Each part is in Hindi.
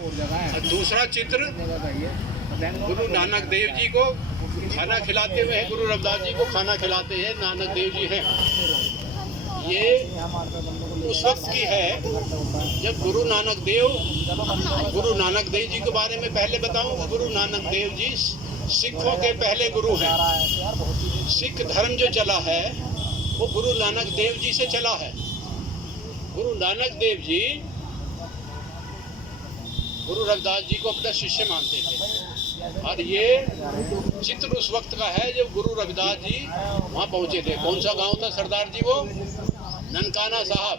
और दूसरा चित्र गुरु नानक देव जी को खाना खिलाते हुए हैं। गुरु रविदास जी को खाना खिलाते हैं नानक देव जी हैं। ये उस वक्त की है जब गुरु नानक देव जी के बारे में पहले बताऊंगा। गुरु नानक देव जी सिखों के पहले गुरु हैं। सिख धर्म जो चला है वो गुरु नानक देव जी से चला है। गुरु नानक देव जी गुरु रविदास जी को अपना शिष्य मानते थे। और ये चित्र उस वक्त का है जब गुरु रविदास जी वहाँ पहुँचे थे। कौन सा गांव था सरदार जी? वो ननकाना साहब।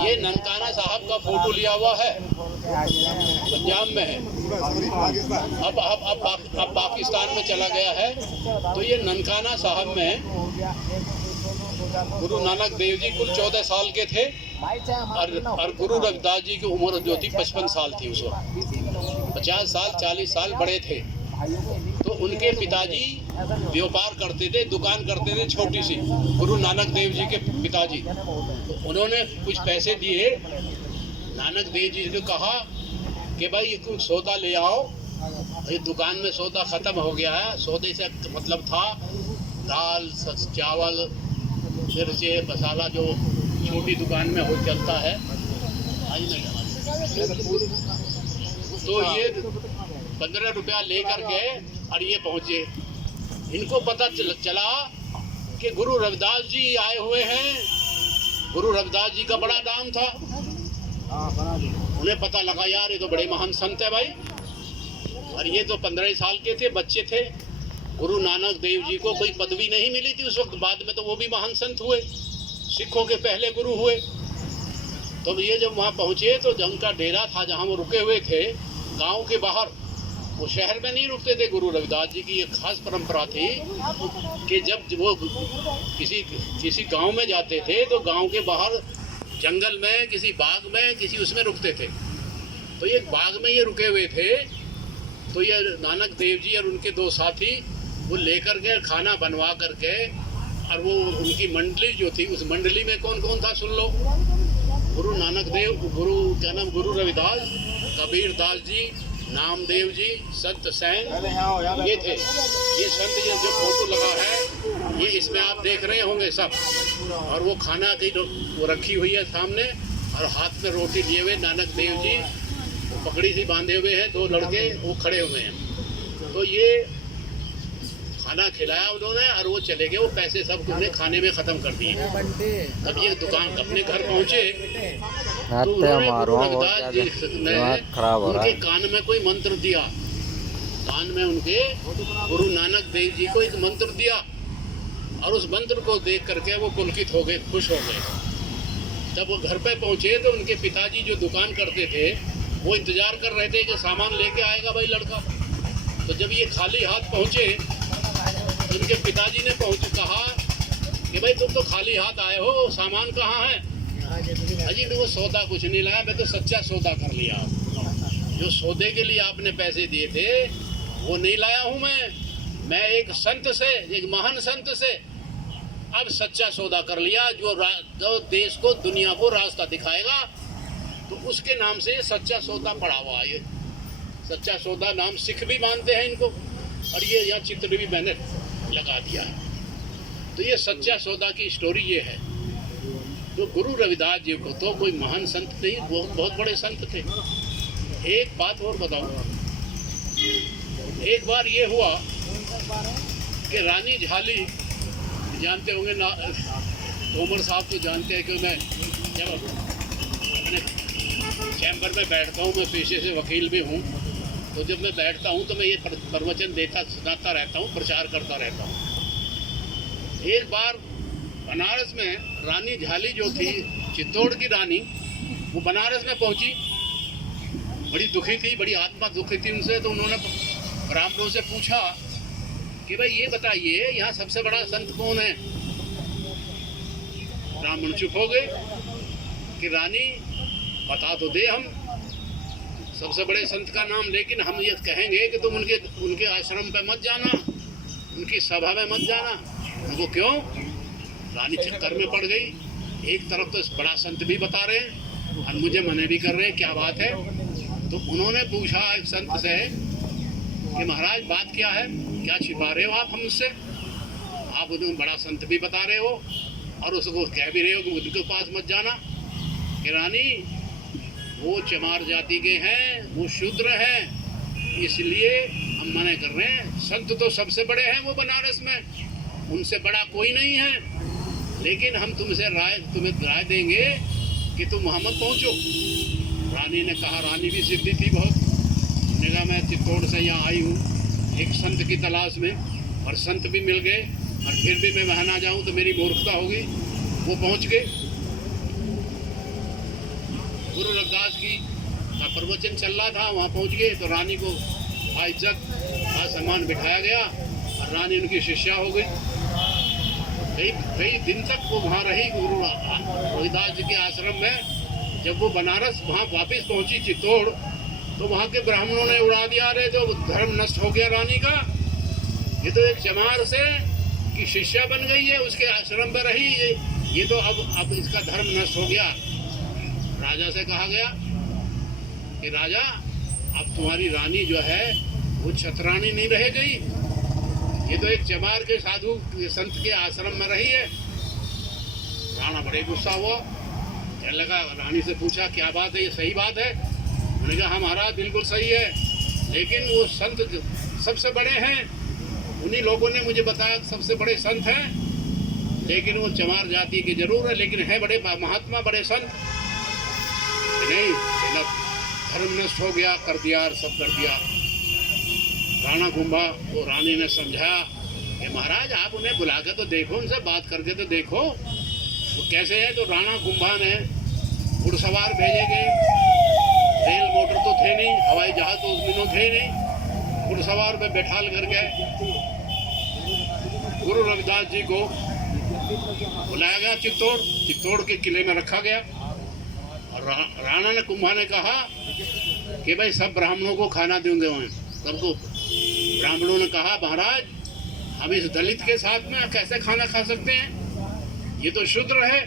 ये ननकाना साहब का फोटो लिया हुआ है, पंजाब में है। अब पाकिस्तान में चला गया है। तो ये ननकाना साहब में गुरु नानक देव जी कुल 14 साल के थे और गुरु रविदास जी की उम्र जो थी 55 साल थी उस वक्त। 50 साल 40 साल बड़े थे। तो उनके पिताजी व्यापार करते थे, दुकान करते थे छोटी सी। गुरु नानक देव जी के पिताजी, तो उन्होंने कुछ पैसे दिए। नानक देव जी ने कहा कि भाई ये कुछ सौदा ले आओ। ये दुकान में सौदा ख़त्म हो गया है। सौदे से मतलब था दाल, चावल, मिर्चे, मसाला जो छोटी दुकान में हो चलता है। तो ये 15 रुपया लेकर के और ये पहुँचे। इनको पता चला कि गुरु रविदास जी आए हुए हैं। गुरु रविदास जी का बड़ा नाम था। उन्हें पता लगा यार ये तो बड़े महान संत है भाई। और ये तो 15 साल के थे, बच्चे थे। गुरु नानक देव जी को कोई पदवी नहीं मिली थी उस वक्त। बाद में तो वो भी महान संत हुए, सिखों के पहले गुरु हुए। तो ये जब वहाँ पहुँचे तो उनका डेरा था जहाँ वो रुके हुए थे गांव के बाहर। वो शहर में नहीं रुकते थे। गुरु रविदास जी की एक खास परंपरा थी कि जब वो किसी गांव में जाते थे तो गांव के बाहर जंगल में, किसी बाग में, किसी उसमें रुकते थे। तो ये बाग में ये रुके हुए थे। तो ये नानक देव जी और उनके 2 साथी वो लेकर के खाना बनवा करके, और वो उनकी मंडली जो थी उस मंडली में कौन कौन था सुन लो। गुरु नानक देव, गुरु रविदास, कबीर दास जी, नामदेव जी, संत सैन, ये थे। ये संत जी जो फोटो लगा है ये इसमें आप देख रहे होंगे सब। और वो खाना की वो रखी हुई है सामने और हाथ में रोटी लिए हुए नानक देव जी पकड़ी सी बांधे हुए हैं। 2 लड़के वो खड़े हुए हैं। तो ये खाना खिलाया उन्होंने और वो चले गए। वो पैसे सब उन्होंने खाने में ख़त्म कर दिए। तब ये दुकान अपने घर पहुँचे तो उन्होंने गुरु रविदास जी ने उनके कान में कोई मंत्र दिया। कान में उनके गुरु नानक देव जी को एक मंत्र दिया और उस मंत्र को देख करके वो पुलकित हो गए, खुश हो गए। जब वो घर पे पहुँचे तो उनके पिताजी जो दुकान करते थे वो इंतज़ार कर रहे थे कि सामान लेके आएगा भाई लड़का। तो जब ये खाली हाथ पहुँचे तो उनके पिताजी ने कहा कि भाई तुम तो खाली हाथ आए हो, सामान कहाँ है? अजी मैं वो सौदा कुछ नहीं लाया, मैं तो सच्चा सौदा कर लिया। जो सौदे के लिए आपने पैसे दिए थे वो नहीं लाया हूँ मैं एक संत से, एक महान संत से अब सच्चा सौदा कर लिया जो देश को, दुनिया को रास्ता दिखाएगा। तो उसके नाम से सच्चा सौदा पड़ा हुआ है। ये सच्चा सौदा नाम सिख भी मानते हैं इनको। और ये यहाँ चित्र भी मैंने लगा दिया है। तो ये सच्चा सौदा की स्टोरी ये है। तो गुरु रविदास जी को तो कोई महान संत नहीं, वो बहुत बड़े संत थे। एक बात और बताऊं, एक बार ये हुआ कि रानी झाली, जानते होंगे ना, तोमर साहब तो जानते हैं कि मैं जब अपने चैम्बर में बैठता हूँ, मैं पेशे से वकील भी हूँ, तो जब मैं बैठता हूँ तो मैं ये प्रवचन देता सुनाता रहता हूँ, प्रचार करता रहता हूँ। एक बार बनारस में रानी झाली जो थी, चित्तौड़ की रानी, वो बनारस में पहुंची, बड़ी दुखी थी, बड़ी आत्मा दुखी थी उनसे। तो उन्होंने ब्राह्मणों से पूछा कि भाई ये बताइए यहाँ सबसे बड़ा संत कौन है? ब्राह्मण चुप हो गए कि रानी बता तो दे हम सबसे बड़े संत का नाम, लेकिन हम ये कहेंगे कि तुम उनके आश्रम पे मत जाना, उनकी सभा में मत जाना। उनको क्यों? रानी चक्कर में पड़ गई। एक तरफ तो बड़ा संत भी बता रहे हैं और मुझे मना भी कर रहे हैं, क्या बात है? तो उन्होंने पूछा एक संत से कि महाराज बात क्या है, क्या छिपा रहे हो आप हमसे? आप उन्हें बड़ा संत भी बता रहे हो और उसको कह भी रहे हो कि उनके पास मत जाना। कि रानी वो चमार जाति के हैं, वो शूद्र हैं, इसलिए हम मना कर रहे हैं। संत तो सबसे बड़े हैं वो बनारस में, उनसे बड़ा कोई नहीं है, लेकिन हम तुम्हें राय देंगे कि तुम वहाँ मत पहुँचो। रानी ने कहा, रानी भी जिद्दी थी बहुत, उसने कहा मैं चित्तौड़ से यहाँ आई हूँ एक संत की तलाश में, और संत भी मिल गए, और फिर भी मैं वहाँ ना जाऊँ तो मेरी मूर्खता होगी। वो पहुँच गए, गुरु रविदास की का प्रवचन चल रहा था, वहाँ पहुँच गए तो रानी को इज्जत सम्मान बिठाया गया और रानी उनकी शिष्या हो गई। कई दिन तक वो वहाँ रही गुरु रविदास जी के आश्रम में। जब वो बनारस वहाँ वापस पहुँची चित्तौड़, तो वहाँ के ब्राह्मणों ने उड़ा दिया, अरे तो धर्म नष्ट हो गया रानी का, ये तो एक चमार से की शिष्या बन गई है, उसके आश्रम में रही, ये तो अब इसका धर्म नष्ट हो गया। राजा से कहा गया कि राजा अब तुम्हारी रानी जो है वो छतरानी नहीं रह गई, ये तो एक चमार के साधु संत के आश्रम में रही है। राणा बड़े गुस्सा हुआ, क्या लगा, रानी से पूछा क्या बात है, ये सही बात है? उन्होंने कहा महाराज बिल्कुल सही है, लेकिन वो संत सबसे बड़े हैं, उन्हीं लोगों ने मुझे बताया सबसे बड़े संत हैं, लेकिन वो चमार जाति के जरूर है, लेकिन है बड़े महात्मा, बड़े संत नहीं। धर्म नष्ट हो गया, कर दिया, सब कर दिया। राणा कुंभा को रानी ने समझाया कि महाराज आप उन्हें बुला के तो देखो, उनसे बात करके तो देखो वो कैसे है। तो राणा कुंभा ने घुड़सवार भेजे गए, रेल मोटर तो थे नहीं, हवाई जहाज तो उस दिनों थे नहीं, घुड़सवार पे बैठाल कर गए। गुरु रविदास जी को बुलाया गया चित्तौड़ के किले में रखा गया, और राणा ने कुंभा ने कहा कि भाई सब ब्राह्मणों को खाना देंगे वहाँ सबको। ब्राह्मणों ने कहा महाराज हम इस दलित के साथ में कैसे खाना खा सकते हैं, ये तो शूद्र है,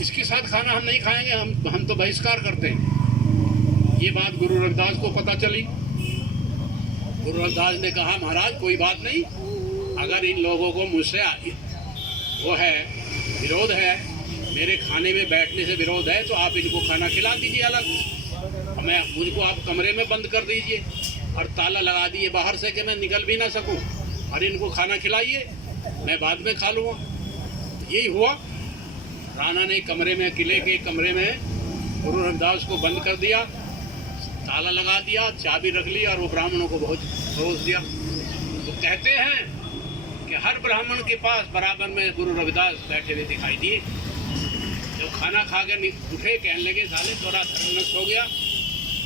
इसके साथ खाना हम नहीं खाएंगे, हम तो बहिष्कार करते हैं। ये बात गुरु रविदास को पता चली। गुरु रविदास ने कहा महाराज कोई बात नहीं, अगर इन लोगों को मुझसे वो है विरोध है, मेरे खाने में बैठने से विरोध है, तो आप इनको खाना खिला दीजिए अलग, मुझको आप कमरे में बंद कर दीजिए और ताला लगा दिए बाहर से कि मैं निकल भी ना सकूं, और इनको खाना खिलाइए, मैं बाद में खा लूँगा। यही हुआ। राणा ने कमरे में, किले के कमरे में गुरु रविदास को बंद कर दिया, ताला लगा दिया, चाबी रख ली, और वो ब्राह्मणों को बहुत रोज दिया। तो कहते हैं कि हर ब्राह्मण के पास बराबर में गुरु रविदास बैठे हुए दिखाई दिए। जब खाना खा के उठे, कहने लगे साले तोरा धर्म नष्ट हो गया,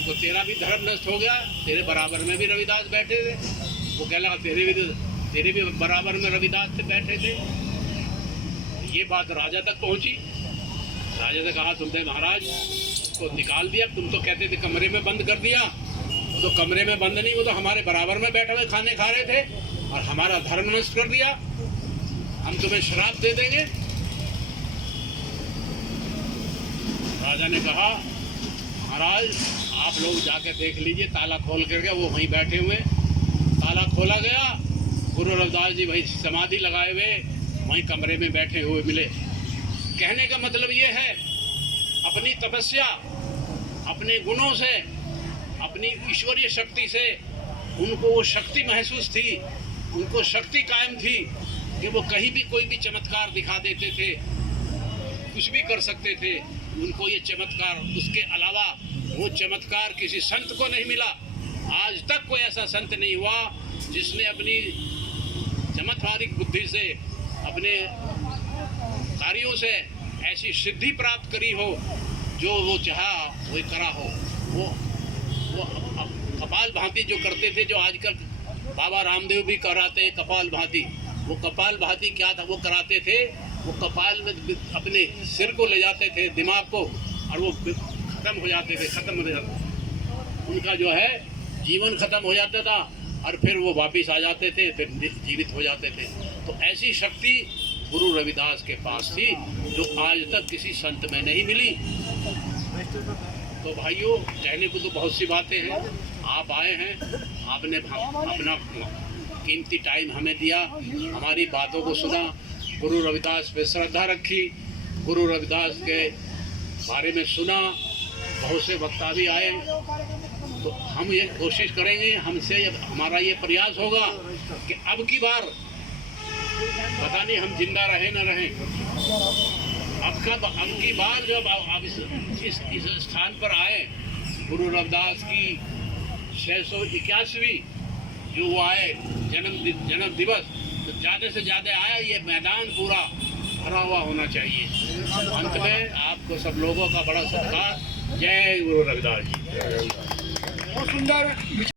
तो तेरा भी धर्म नष्ट हो गया, तेरे बराबर में भी रविदास बैठे थे। वो कह लगा तेरे भी बराबर में रविदास थे बैठे थे। ये बात राजा तक पहुंची। राजा ने कहा तुमने महाराज उसको निकाल दिया, तुम तो कहते थे कमरे में बंद कर दिया, वो तो कमरे में बंद नहीं, वो तो हमारे बराबर में बैठे हुए खाने खा रहे थे और हमारा धर्म नष्ट कर दिया, हम तुम्हें श्राप दे देंगे। राजा ने कहा महाराज आप लोग जाकर देख लीजिए, ताला खोल करके वो वहीं बैठे हुए। ताला खोला गया, गुरु रविदास जी वहीं समाधि लगाए हुए वहीं कमरे में बैठे हुए मिले। कहने का मतलब ये है अपनी तपस्या, अपने गुणों से, अपनी ईश्वरीय शक्ति से उनको वो शक्ति महसूस थी, उनको शक्ति कायम थी कि वो कहीं भी कोई भी चमत्कार दिखा देते थे, कुछ भी कर सकते थे। उनको ये चमत्कार, उसके अलावा वो चमत्कार किसी संत को नहीं मिला। आज तक कोई ऐसा संत नहीं हुआ जिसने अपनी चमत्कारिक बुद्धि से, अपने कार्यों से ऐसी सिद्धि प्राप्त करी हो, जो वो चाहा वो करा हो। वो कपाल भांति जो करते थे, जो आजकल बाबा रामदेव भी कराते हैं कपाल भांति, वो कपाल भांति क्या था वो कराते थे, वो कपाल में अपने सिर को ले जाते थे, दिमाग को, और वो खत्म हो जाते थे, खत्म हो जाते, उनका जो है जीवन खत्म हो जाता था, और फिर वो वापस आ जाते थे, फिर जीवित हो जाते थे। तो ऐसी शक्ति गुरु रविदास के पास थी जो आज तक किसी संत में नहीं मिली। तो भाइयों, कहने को तो बहुत सी बातें हैं। आप आए हैं, आपने अपना कीमती टाइम हमें दिया, हमारी बातों को सुना, गुरु रविदास पे श्रद्धा रखी, गुरु रविदास के बारे में सुना, बहुत से वक्ता भी आए। तो हम ये कोशिश करेंगे, हमसे हमारा ये प्रयास होगा कि अब की बार, पता नहीं हम जिंदा रहे न रहें, अब की बार जब आप इस स्थान पर आए, गुरु रविदास की 681वीं जो वो आए जन्म दिवस, तो ज़्यादा से ज़्यादा आया, ये मैदान पूरा भरा हुआ होना चाहिए। अंत में आपको सब लोगों का बड़ा सत्कार। जय गुरु रविदास जी। बहुत सुंदर